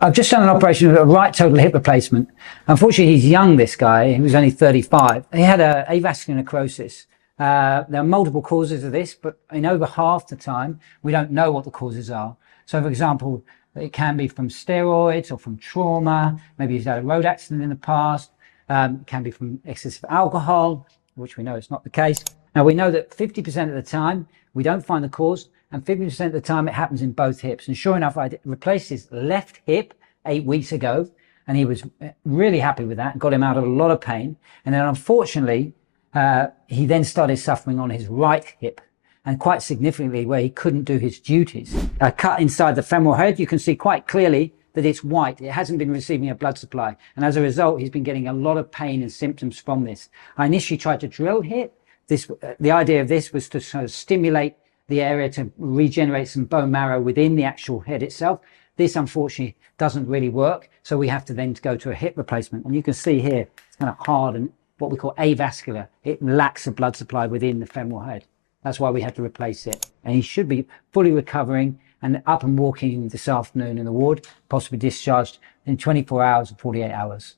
I've just done an operation with a right total hip replacement. Unfortunately, he's young, this guy. He was only 35. He had a avascular necrosis. There are multiple causes of this, but in over half the time, we don't know what the causes are. So, for example, it can be from steroids or from trauma. Maybe he's had a road accident in the past. It can be from excessive alcohol, which we know is not the case. Now, we know that 50% of the time, we don't find the cause, and 50% of the time it happens in both hips. And sure enough, I replaced his left hip 8 weeks ago, and he was really happy with that, got him out of a lot of pain. And then unfortunately, he then started suffering on his right hip, and quite significantly where he couldn't do his duties. A cut inside the femoral head, you can see quite clearly that it's white. It hasn't been receiving a blood supply. And as a result, he's been getting a lot of pain and symptoms from this. I initially tried to drill hit. The idea of this was to sort of stimulate the area to regenerate some bone marrow within the actual head itself. This unfortunately doesn't really work, so we have to then go to a hip replacement. And you can see here it's kind of hard and what we call avascular. It lacks a blood supply within the femoral head. That's why we had to replace it. And he should be fully recovering and up and walking this afternoon in the ward, possibly discharged in 24 hours or 48 hours.